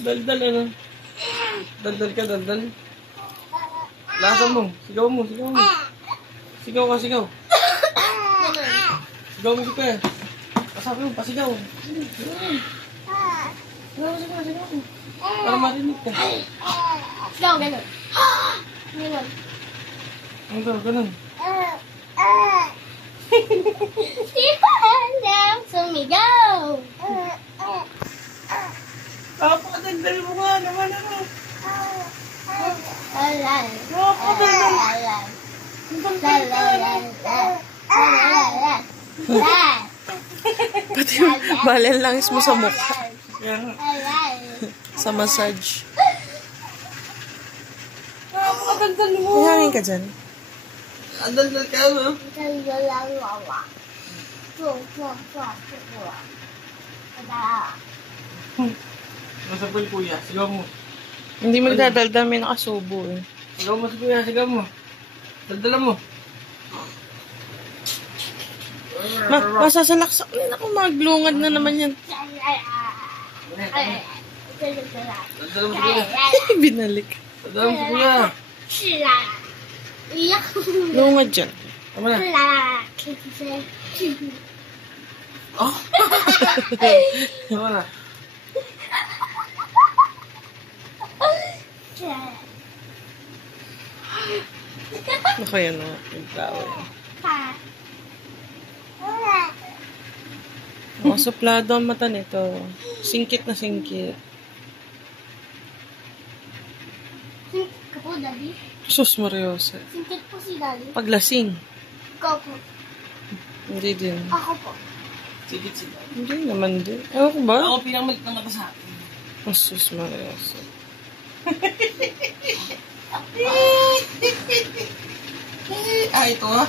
Daldal ano? Daldal ka, daldal. Lasan mo. Sigaw mo, sigaw mo. Sigaw ka, sigaw. Sigaw mo ka. Pasabi mo, pasigaw. Sigaw, sigaw, sigaw. Para marinig ka. Sigaw, ganun. Ganun. Ang daw, ganun. Di ba alam sumigaw? Napakadaldal mo nga naman ano. Alam. Napakadaldal. Pati balel langis mo sa mukha. Yan. Sa massage. Napakadaldal mo. May hangin ka dyan. Ang daldal ka ano? Nasa pool kuya, sigaw mo. Hindi magdadaldal, may nakasubo eh. Sigaw mo si kuya, sigaw mo. Daldalan mo. Masasalaksak. Ay, naku, maglungad na naman yan. Daldalan mo si kuya. Binalik. Daldalan mo si kuya. Iyak. Lungad dyan. Tama na. Oh. Tama na. Naku, yan o. Nagtawa yan. Oh, suplado ang mata nito. Singkit na singkit. Singkit ka po, Daddy. Sus, Mariosa. Singkit po si Daddy. Paglasing. Ikaw po. Hindi din. Ako po. Sigit sila. Hindi naman din. Ewan ko ba? Ako pinakamalit na mata sa akin. Oh, sus, Mariosa. Ah, ito ah.